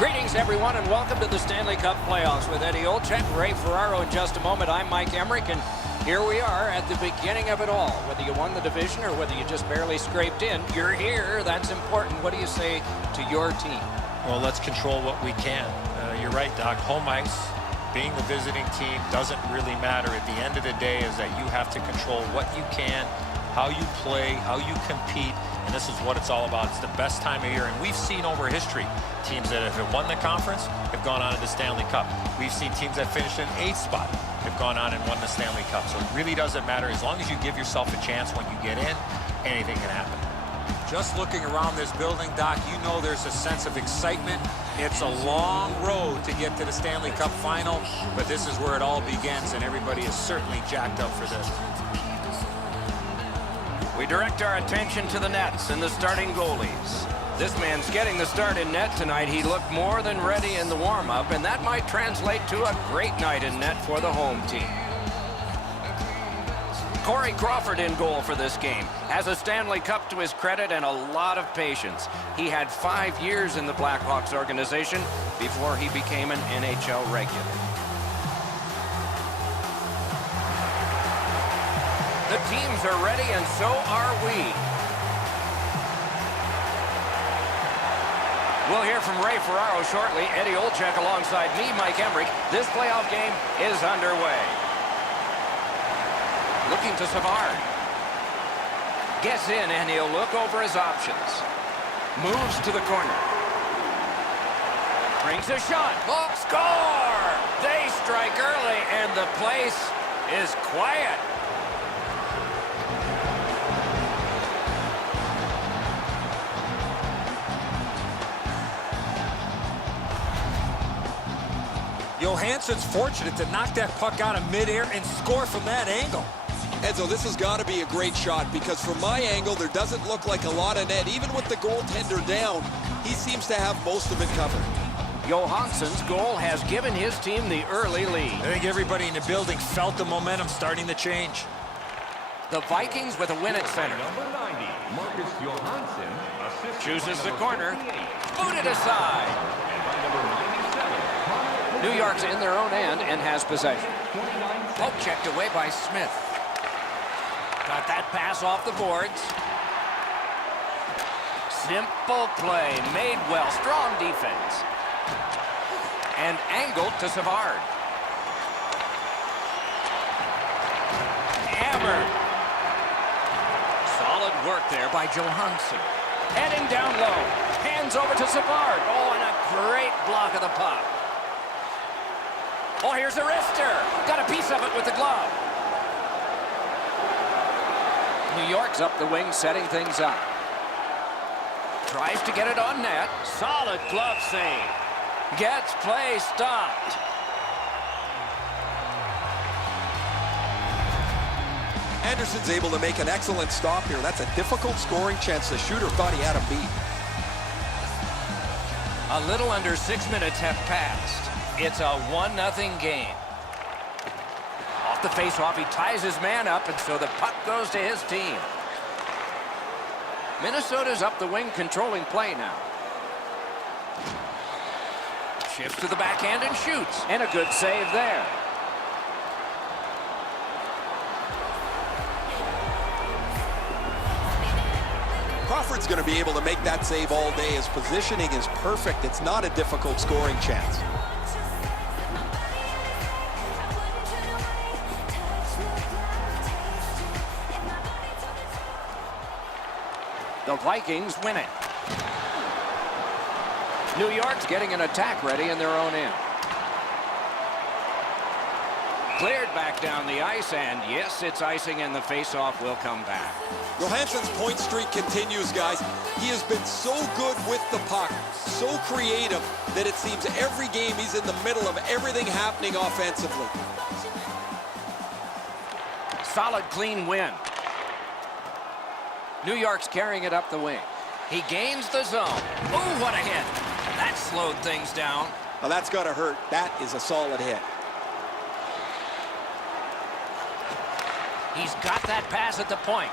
Greetings, everyone, and welcome to the Stanley Cup Playoffs with Eddie Olczyk, Ray Ferraro in just a moment. I'm Mike Emmerich, and here we are at the beginning of it all. Whether you won the division or whether you just barely scraped in, you're here. That's important. What do you say to your team? Well, let's control what we can. You're right, Doc. Home ice, being the visiting team, doesn't really matter. At the end of the day is that you have to control what you can, how you play, how you compete, and this is what it's all about. It's the best time of year, and we've seen over history teams that have won the conference have gone on to the Stanley Cup. We've seen teams that finished in 8th spot have gone on and won the Stanley Cup. So it really doesn't matter. As long as you give yourself a chance when you get in, anything can happen. Just looking around this building, Doc, you know there's a sense of excitement. It's a long road to get to the Stanley Cup final, but this is where it all begins, and everybody is certainly jacked up for this. We direct our attention to the nets and the starting goalies. This man's getting the start in net tonight. He looked more than ready in the warm-up, and that might translate to a great night in net for the home team. Corey Crawford in goal for this game. Has a Stanley Cup to his credit and a lot of patience. He had 5 years in the Blackhawks organization before he became an NHL regular. The teams are ready, and so are we. We'll hear from Ray Ferraro shortly. Eddie Olczyk alongside me, Mike Emmerich. This playoff game is underway. Looking to Savard. Gets in, and he'll look over his options. Moves to the corner. Brings a shot. Oh, score! They strike early, and the place is quiet. Johansson's fortunate to knock that puck out of midair and score from that angle. Enzo, this has got to be a great shot because from my angle, there doesn't look like a lot of net. Even with the goaltender down, he seems to have most of it covered. Johansson's goal has given his team the early lead. I think everybody in the building felt the momentum starting to change. The Vikings with a win at center. Number 90, Marcus Johansson, Chooses the corner. Booted aside. and by number 97, New York's in their own end and has possession. Poke checked away by Smith. Got that pass off the boards. Simple play, made well, strong defense. And angled to Savard. Hammered. Solid work there by Johansson. Heading down low. Hands over to Savard. Oh, and a great block of the puck. Oh, here's a wrister. Got a piece of it with the glove. New York's up the wing, setting things up. Tries to get it on net. Solid glove save. Gets play stopped. Anderson's able to make an excellent stop here. That's a difficult scoring chance. The shooter thought he had him beat. A little under 6 minutes have passed. It's a 1-0 game. Off the faceoff, he ties his man up, and so the puck goes to his team. Minnesota's up the wing, controlling play now. Shifts to the backhand and shoots. And a good save there. Crawford's going to be able to make that save all day. His positioning is perfect. It's not a difficult scoring chance. The Vikings win it. New York's getting an attack ready in their own end. Cleared back down the ice, and yes, it's icing, and the faceoff will come back. Johansson's point streak continues, guys. He has been so good with the puck, so creative, that it seems every game he's in the middle of everything happening offensively. Solid, clean win. New York's carrying it up the wing. He gains the zone. Ooh, what a hit. That slowed things down. Well, that's got to hurt. That is a solid hit. He's got that pass at the point.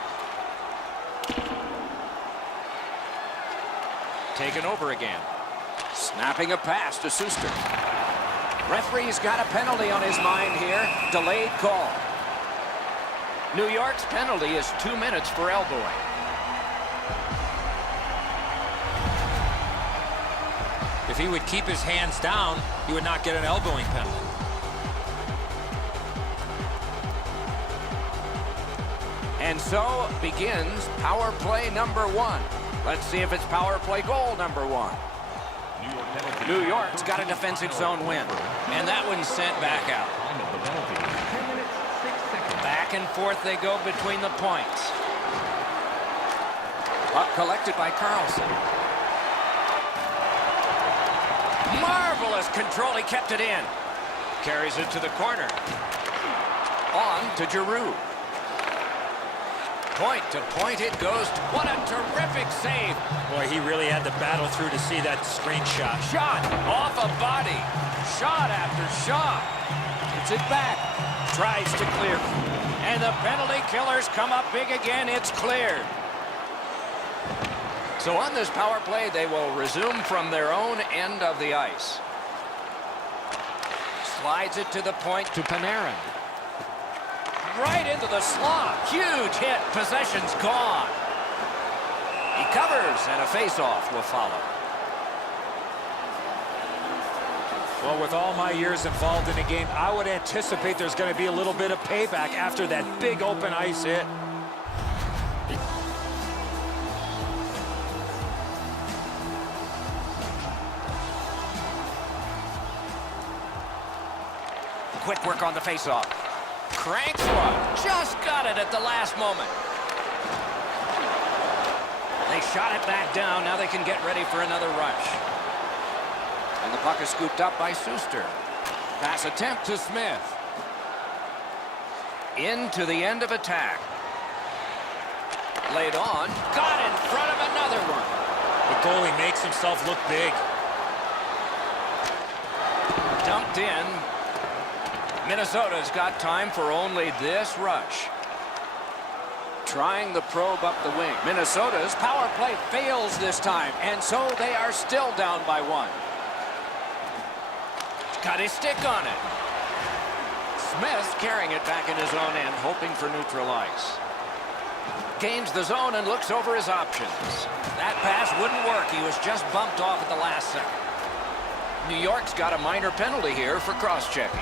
Taken over again. Snapping a pass to Suster. Referee's got a penalty on his mind here. Delayed call. New York's penalty is 2 minutes for elbowing. If he would keep his hands down, he would not get an elbowing penalty. And so begins power play number 1. Let's see if it's power play goal number 1. New York's got a defensive zone win. And that one's sent back out. Time of the penalty, 10 minutes, 6 seconds. Back and forth they go between the points. Puck collected by Carlson. Marvelous control. He kept it in. Carries it to the corner. On to Giroux. Point to point it goes. What a terrific save. Boy, he really had to battle through to see that screenshot. Shot off a body. Shot after shot. Gets it back. Tries to clear. And the penalty killers come up big again. It's cleared. So on this power play, they will resume from their own end of the ice. Slides it to the point to Panarin. Right into the slot. Huge hit. Possession's gone. He covers, and a face-off will follow. Well, with all my years involved in the game, I would anticipate there's going to be a little bit of payback after that big open ice hit. Quick work on the face-off. Cranks one. Just got it at the last moment. They shot it back down. Now they can get ready for another rush. And the puck is scooped up by Suster. Pass attempt to Smith. Into the end of attack. Laid on. Got in front of another one. The goalie makes himself look big. Dumped in. Minnesota's got time for only this rush. Trying the probe up the wing. Minnesota's power play fails this time, and so they are still down by 1. Got his stick on it. Smith carrying it back in his own end, hoping for neutral ice. Gains the zone and looks over his options. That pass wouldn't work. He was just bumped off at the last second. New York's got a minor penalty here for cross-checking.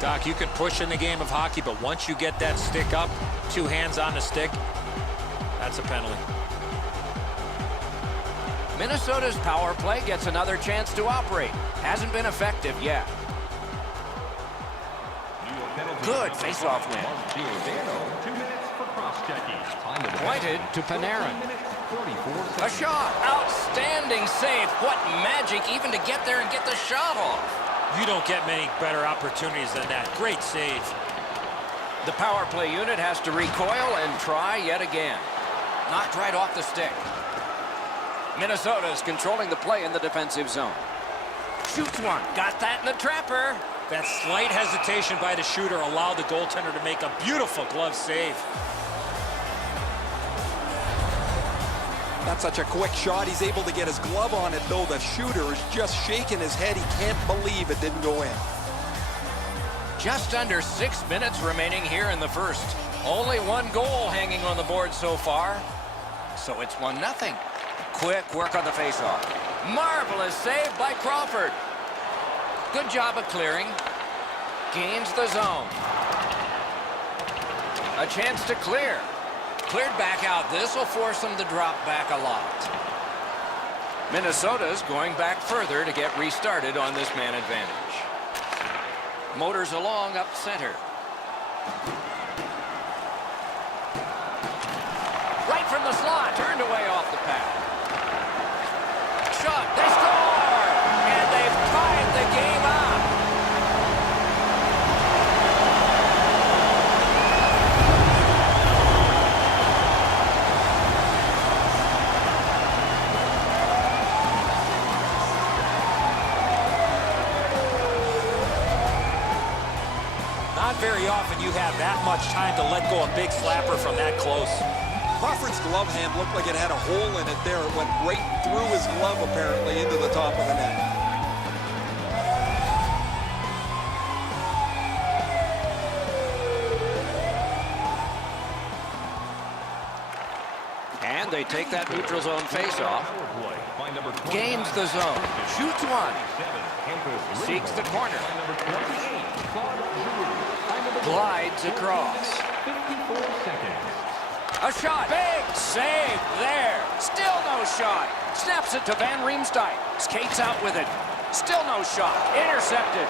Doc, you can push in the game of hockey, but once you get that stick up, 2 hands on the stick, that's a penalty. Minnesota's power play gets another chance to operate. Hasn't been effective yet. Good face-off win. 2 minutes for cross-checking. Time of the Pointed penalty, to Panarin. 14 minutes, 34 A seconds. shot. Outstanding save. What magic even to get there and get the shot off. You don't get many better opportunities than that. Great save. The power play unit has to recoil and try yet again. Knocked right off the stick. Minnesota's controlling the play in the defensive zone. Shoots one. Got that in the trapper. That slight hesitation by the shooter allowed the goaltender to make a beautiful glove save. That's such a quick shot. He's able to get his glove on it, though. The shooter is just shaking his head. He can't believe it didn't go in. Just under 6 minutes remaining here in the first. Only 1 goal hanging on the board so far. So it's 1-0. Quick work on the faceoff. Marvelous save by Crawford. Good job of clearing. Gains the zone. A chance to clear. Cleared back out. This will force them to drop back a lot. Minnesota's going back further to get restarted on this man advantage. Motors along up center. Right from the slot. Turned away off the pad. Shot. They score! And they've tied the game up. Not very often you have that much time to let go a big slapper from that close. Crawford's glove hand looked like it had a hole in it there. It went right through his glove, apparently, into the top of the net. And they take that neutral zone face-off. Gains the zone. Shoots one. Seeks the corner. Glides across. A shot. Big save there. Still no shot. Snaps it to Van Riemsdyk. Skates out with it. Still no shot. Intercepted.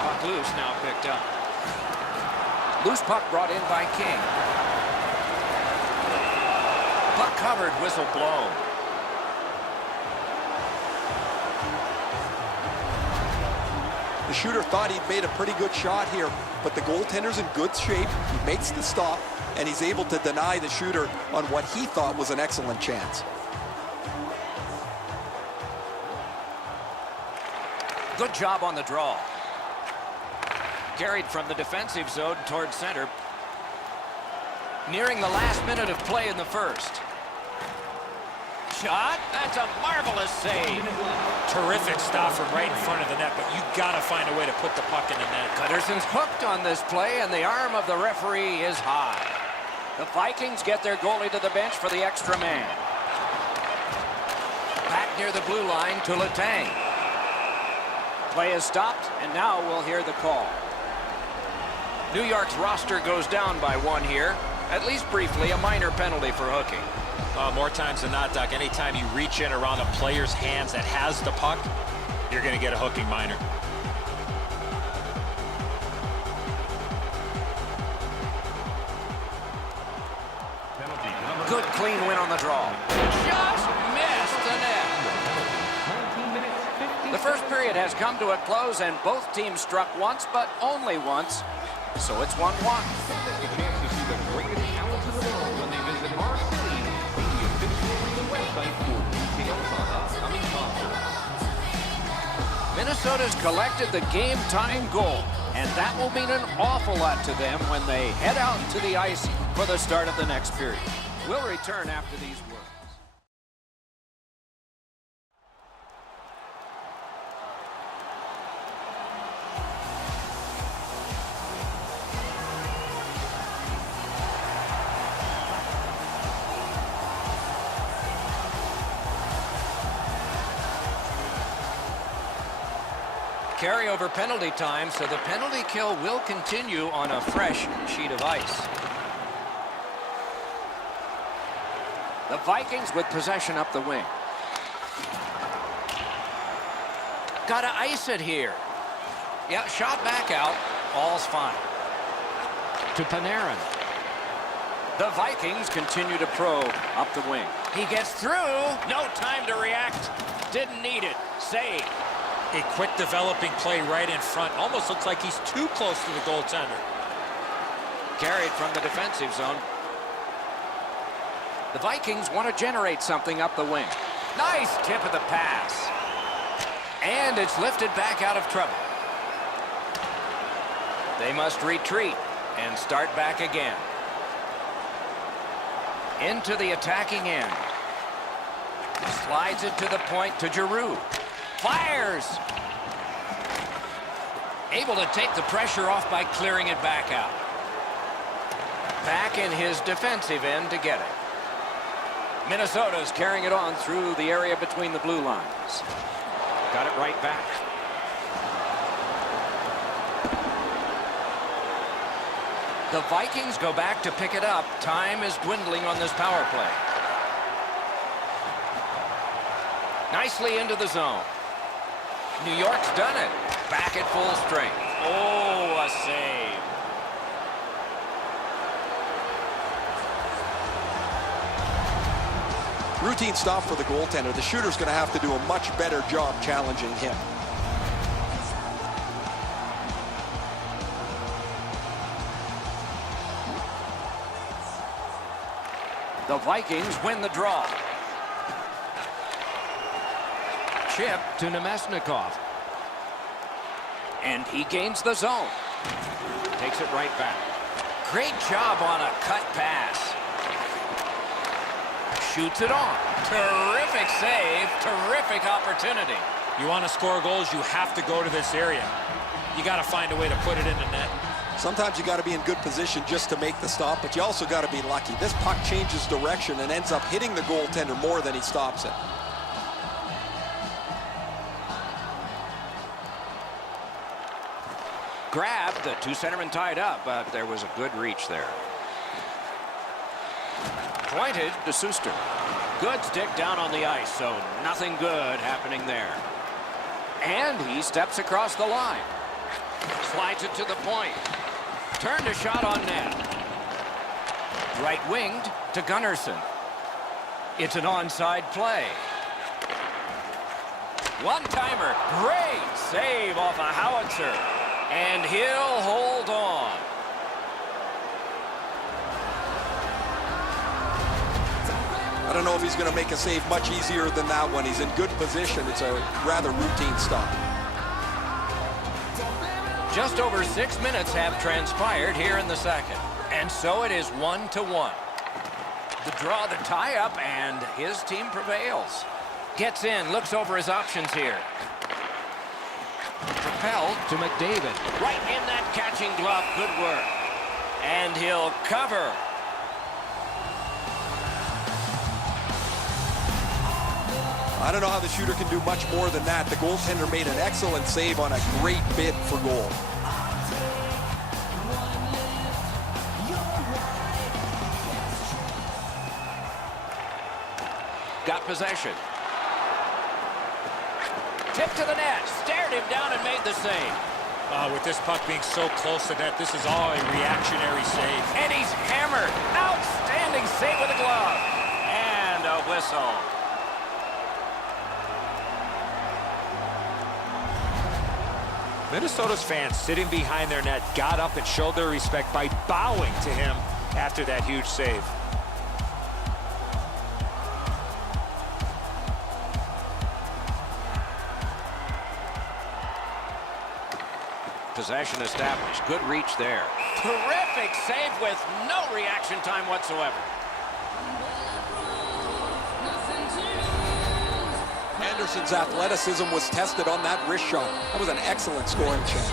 Puck loose, now picked up. Loose puck brought in by King. Puck covered, whistle blown. The shooter thought he'd made a pretty good shot here, but the goaltender's in good shape. He makes the stop, and he's able to deny the shooter on what he thought was an excellent chance. Good job on the draw. Carried from the defensive zone towards center. Nearing the last minute of play in the first. Shot. That's a marvelous save. Terrific stop from right in front of the net, but you got to find a way to put the puck in the net. Pedersen's hooked on this play, and the arm of the referee is high. The Vikings get their goalie to the bench for the extra man. Back near the blue line to Letang. Play is stopped, and now we'll hear the call. New York's roster goes down by one here. At least briefly, a minor penalty for hooking. More times than not, Doc, anytime you reach in around a player's hands that has the puck, you're going to get a hooking minor. Good clean win on the draw. Just missed the net. The first period has come to a close, and both teams struck once, but only once. So it's 1-1. A chance to see the greatest talents in the world when they visit our city. See the official website for details on upcoming concerts. Minnesota's collected the game-tying goal, and that will mean an awful lot to them when they head out to the ice for the start of the next period. We'll return after these words. Carryover penalty time, so the penalty kill will continue on a fresh sheet of ice. The Vikings with possession up the wing. Gotta ice it here. Yeah, shot back out. All's fine. To Panarin. The Vikings continue to probe up the wing. He gets through. No time to react. Didn't need it. Save. A quick developing play right in front. Almost looks like he's too close to the goaltender. Carried from the defensive zone. The Vikings want to generate something up the wing. Nice tip of the pass. And it's lifted back out of trouble. They must retreat and start back again. Into the attacking end. Slides it to the point to Giroux. Fires! Able to take the pressure off by clearing it back out. Back in his defensive end to get it. Minnesota's carrying it on through the area between the blue lines. Got it right back. The Vikings go back to pick it up. Time is dwindling on this power play. Nicely into the zone. New York's done it. Back at full strength. Oh, a save. Routine stop for the goaltender. The shooter's going to have to do a much better job challenging him. The Vikings win the draw. Chip to Nemesnikov. And he gains the zone. Takes it right back. Great job on a cut pass. Shoots it on. Terrific save. Terrific opportunity. You want to score goals, you have to go to this area. You got to find a way to put it in the net. Sometimes you got to be in good position just to make the stop, but you also got to be lucky. This puck changes direction and ends up hitting the goaltender more than he stops it. Grabbed, the two centermen tied up, but there was a good reach there. Pointed to Suster. Good stick down on the ice, so nothing good happening there. And he steps across the line. Slides it to the point. Turned a shot on net. Right-winged to Gunnarsson. It's an onside play. One-timer. Great save off a howitzer. And he'll hold on. I don't know if he's going to make a save much easier than that one. He's in good position. It's a rather routine stop. Just over 6 minutes have transpired here in the second. And so it is 1-1. The draw, the tie-up, and his team prevails. Gets in, looks over his options here. Propelled to McDavid. Right in that catching glove. Good work. And he'll cover. I don't know how the shooter can do much more than that. The goaltender made an excellent save on a great bid for goal. Got possession. Tip to the net. Stared him down and made the save. With this puck being so close to net, this is all a reactionary save. And he's hammered. Outstanding save with a glove. And a whistle. Minnesota's fans sitting behind their net got up and showed their respect by bowing to him after that huge save. Possession established. Good reach there. Terrific save with no reaction time whatsoever. Anderson's athleticism was tested on that wrist shot. That was an excellent scoring chance.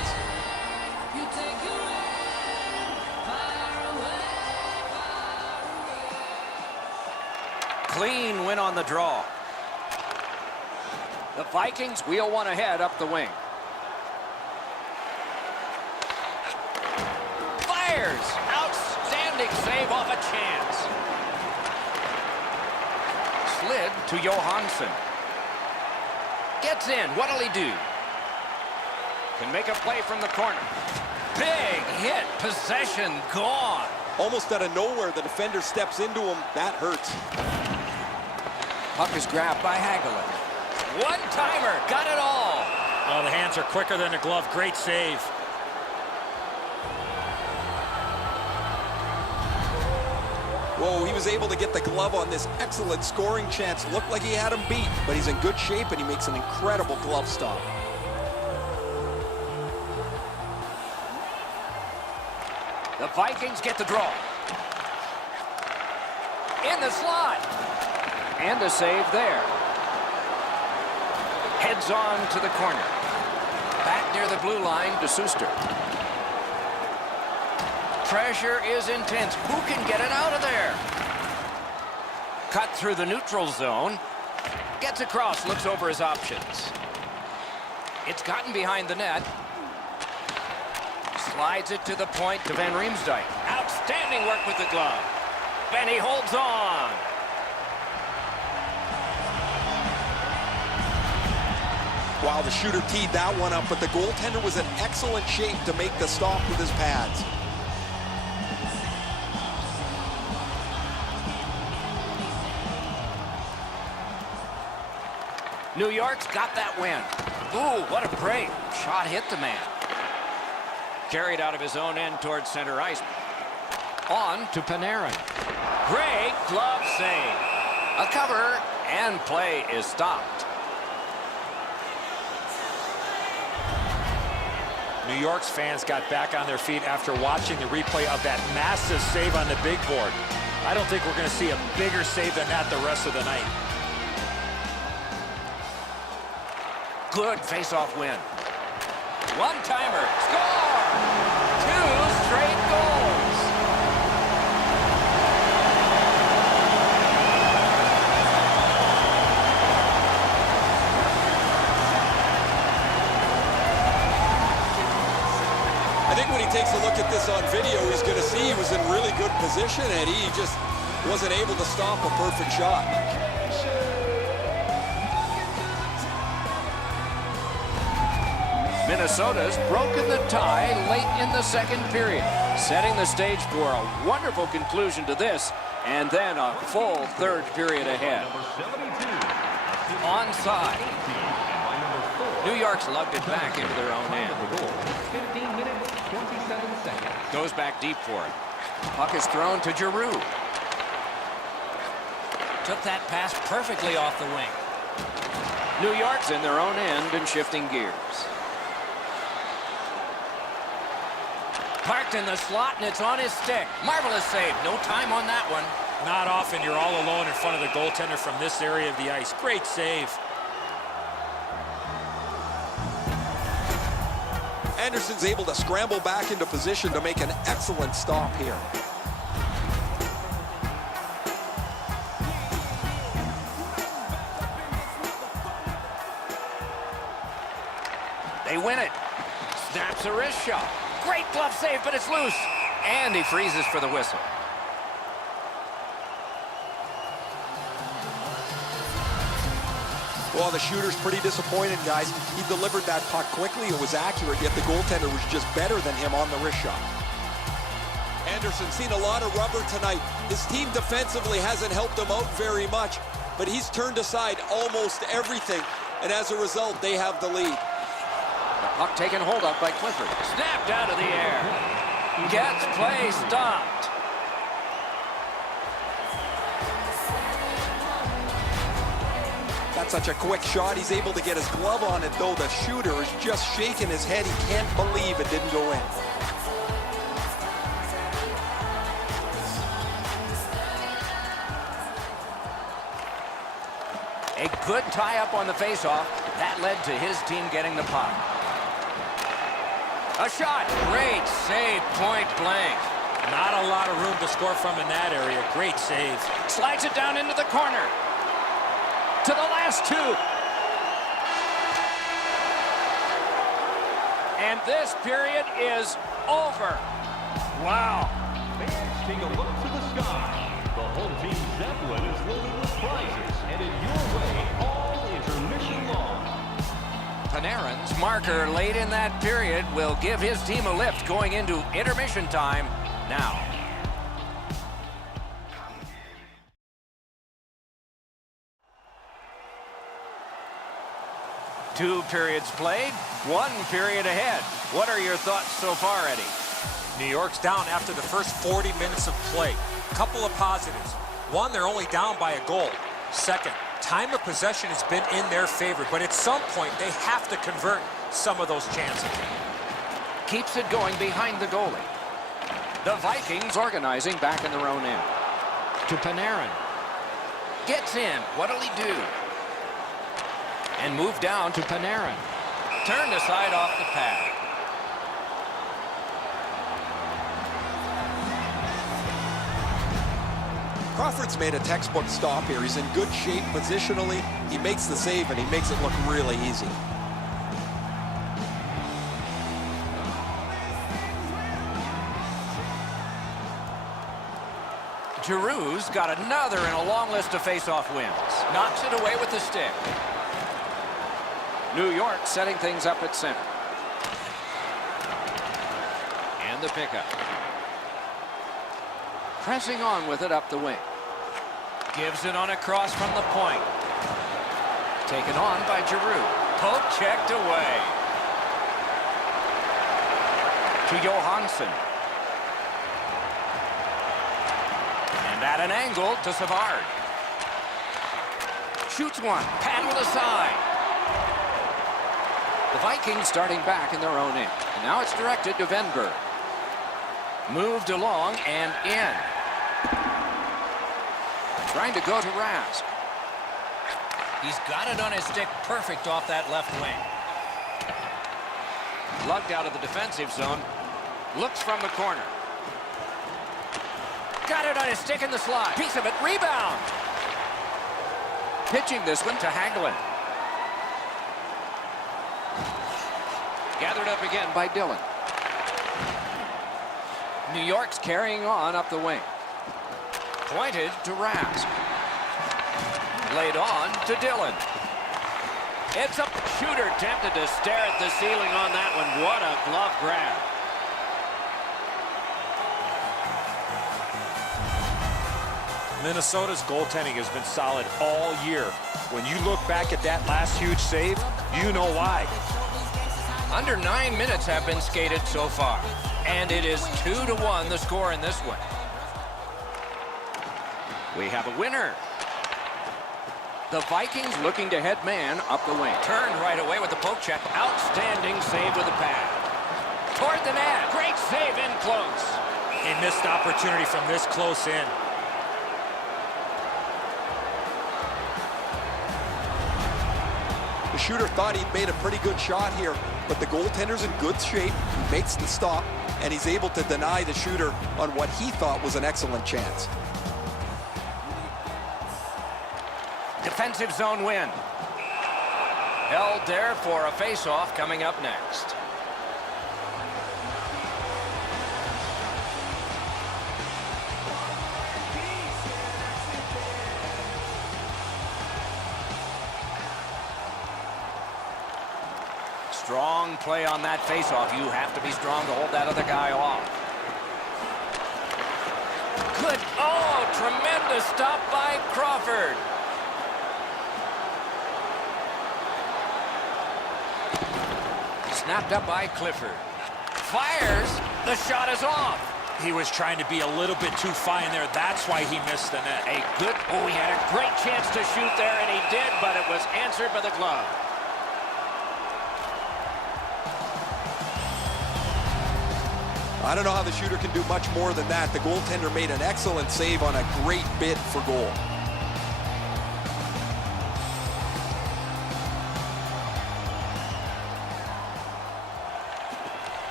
Clean win on the draw. The Vikings wheel one ahead up the wing. Fires! Outstanding save off a chance. Slid to Johansson. Gets in. What'll he do? Can make a play from the corner. Big hit. Possession gone. Almost out of nowhere, the defender steps into him. That hurts. Puck is grabbed by Hagelin. One-timer. Got it all. Oh, the hands are quicker than the glove. Great save. Whoa, he was able to get the glove on this excellent scoring chance. Looked like he had him beat, but he's in good shape and he makes an incredible glove stop. The Vikings get the draw. In the slot. And a save there. Heads on to the corner. Back near the blue line to Suster. Pressure is intense. Who can get it out of there? Cut through the neutral zone. Gets across, looks over his options. It's gotten behind the net. Slides it to the point to Van Riemsdyk. Outstanding work with the glove. And he holds on. Wow, the shooter teed that one up, but the goaltender was in excellent shape to make the stop with his pads. New York's got that win. Ooh, what a break. Shot hit the man. Carried out of his own end towards center ice. On to Panarin. Great glove save. A cover, and play is stopped. New York's fans got back on their feet after watching the replay of that massive save on the big board. I don't think we're going to see a bigger save than that the rest of the night. Good face-off win. One-timer. Score! 2 straight goals. I think when he takes a look at this on video, he's going to see he was in really good position and he just wasn't able to stop a perfect shot. Minnesota's broken the tie late in the second period, setting the stage for a wonderful conclusion to this, and then a full third period ahead. Onside. New York's lugged it back into their own end. 15 minutes, 27 seconds. Goes back deep for it. Puck is thrown to Giroux. Took that pass perfectly off the wing. New York's in their own end and shifting gears. Parked in the slot, and it's on his stick. Marvelous save. No time on that one. Not often you're all alone in front of the goaltender from this area of the ice. Great save. Anderson's able to scramble back into position to make an excellent stop here. They win it. Snaps a wrist shot. Great glove save, but it's loose. And he freezes for the whistle. Well, the shooter's pretty disappointed, guys. He delivered that puck quickly. It was accurate, yet the goaltender was just better than him on the wrist shot. Anderson's seen a lot of rubber tonight. His team defensively hasn't helped him out very much, but he's turned aside almost everything, and as a result, they have the lead. The puck taken hold of by Clifford. Snapped out of the air. Gets play stopped. That's such a quick shot. He's able to get his glove on it, though. The shooter is just shaking his head. He can't believe it didn't go in. A good tie-up on the face-off. That led to his team getting the puck. A shot. Great save, point blank. Not a lot of room to score from in that area. Great save. Slides it down into the corner. To the last two. And this period is over. Wow. Fans, take a look to the sky. The home team Zeppelin is loaded with prizes, headed your way all intermission long. Panarin's marker late in that period will give his team a lift going into intermission time now. Two periods played, 1 period ahead. What are your thoughts so far, Eddie? New York's down after the first 40 minutes of play. Couple of positives. One, they're only down by a goal. Second, time of possession has been in their favor, but at some point they have to convert some of those chances. Keeps it going behind the goalie. The Vikings organizing back in their own end. To Panarin. Gets in. What'll he do? And move down to Panarin. Turned aside off the pad. Crawford's made a textbook stop here. He's in good shape positionally. He makes the save, and he makes it look really easy. Giroux's got another in a long list of face-off wins. Knocks it away with the stick. New York setting things up at center. And the pickup. Pressing on with it up the wing. Gives it on a cross from the point. Taken on by Giroux. Poke checked away. To Johansson. And at an angle to Savard. Shoots one. Paddled aside. The Vikings starting back in their own end. And now it's directed to Venberg. Moved along and in. Trying to go to Rask. He's got it on his stick perfect off that left wing. Lugged out of the defensive zone. Looks from the corner. Got it on his stick in the slide. Piece of it. Rebound. Pitching this one to Hagelin. Gathered up again by Dillon. New York's carrying on up the wing. Pointed to Rask. Laid on to Dillon. It's a shooter tempted to stare at the ceiling on that one. What a glove grab. Minnesota's goaltending has been solid all year. When you look back at that last huge save, you know why. Under 9 minutes have been skated so far. And it is 2-1 the score in this one. We have a winner. The Vikings looking to head man up the wing. Turned right away with the poke check. Outstanding save with the pad. Toward the net. Great save in close. A missed opportunity from this close in. The shooter thought he'd made a pretty good shot here, but the goaltender's in good shape. He makes the stop, and he's able to deny the shooter on what he thought was an excellent chance. Defensive zone win. Held there for a face-off coming up next. Strong play on that face-off. You have to be strong to hold that other guy off. Good. Oh, tremendous stop by Crawford. Snapped up by Clifford. Fires. The shot is off. He was trying to be a little bit too fine there. That's why he missed the net. A good. Oh, he had a great chance to shoot there, and he did, but it was answered by the glove. I don't know how the shooter can do much more than that. The goaltender made an excellent save on a great bid for goal.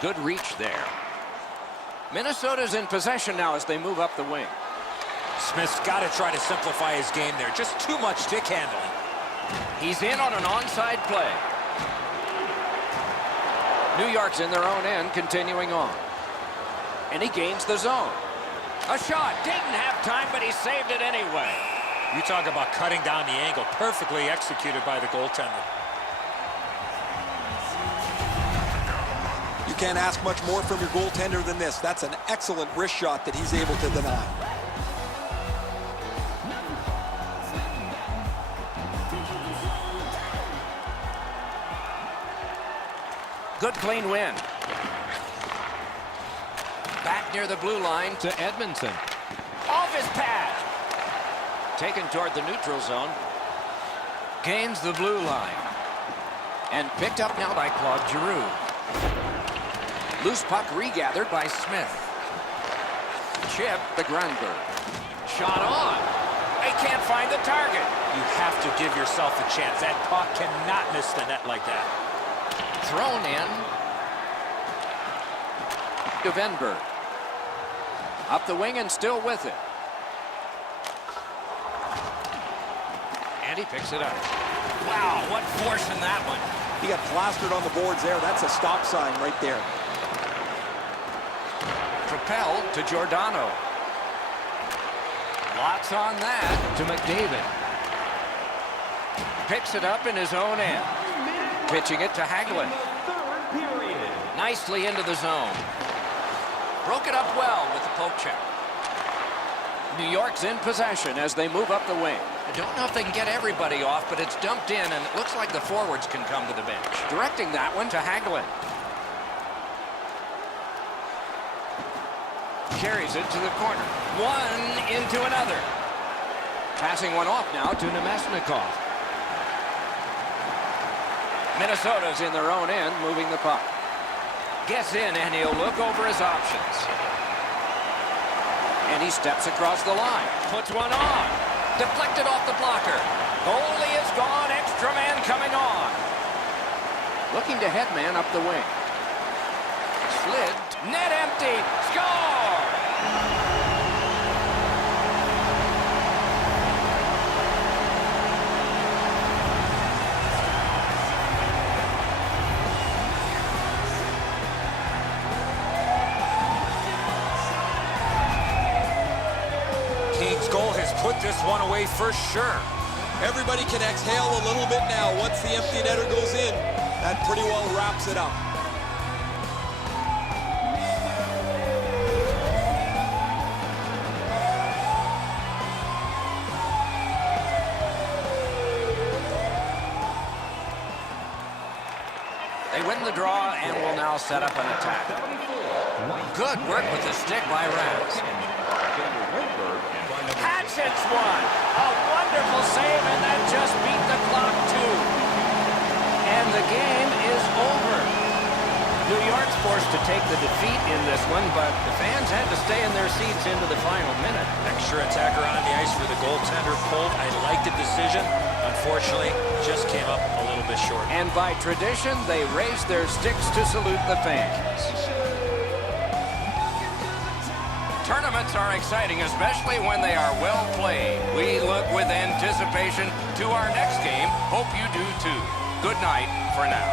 Good reach there. Minnesota's in possession now as they move up the wing. Smith's got to try to simplify his game there. Just too much stick handling. He's in on an onside play. New York's in their own end, continuing on. And he gains the zone. A shot. Didn't have time, but he saved it anyway. You talk about cutting down the angle. Perfectly executed by the goaltender. You can't ask much more from your goaltender than this. That's an excellent wrist shot that he's able to deny. Good clean win. Back near the blue line to Edmondson. Off his pad. Taken toward the neutral zone. Gains the blue line. And picked up now by Claude Giroux. Loose puck regathered by Smith. Chip the Grunberg. Shot on. They can't find the target. You have to give yourself a chance. That puck cannot miss the net like that. Thrown in to Venberg. Up the wing and still with it. And he picks it up. Wow, what force in that one. He got plastered on the boards there. That's a stop sign right there. Propelled to Giordano. Lots on that to McDavid. Picks it up in his own end. Pitching it to Hagelin. Nicely into the zone. Broke it up well with the poke check. New York's in possession as they move up the wing. I don't know if they can get everybody off, but it's dumped in, and it looks like the forwards can come to the bench. Directing that one to Hagelin. Carries it to the corner. One into another. Passing one off now to Nemesnikov. Minnesota's in their own end, moving the puck. Gets in, and he'll look over his options. And he steps across the line. Puts one on. Deflected off the blocker. Goalie is gone. Extra man coming on. Looking to headman up the wing. Slid. Net empty. Score! King's goal has put this one away for sure. Everybody can exhale a little bit now. Once the empty netter goes in, that pretty well wraps it up. They win the draw and will now set up an attack. Good work with the stick by Raz. Hatchets one. A wonderful save, and that just beat the clock too. And the game is over. New York's forced to take the defeat in this one, but the fans had to stay in their seats into the final minute. Extra attacker on the ice for the goaltender pulled. I like the decision. Unfortunately, just came up a little bit short. And by tradition, they raised their sticks to salute the fans. Tournaments are exciting, especially when they are well played. We look with anticipation to our next game. Hope you do too. Good night for now.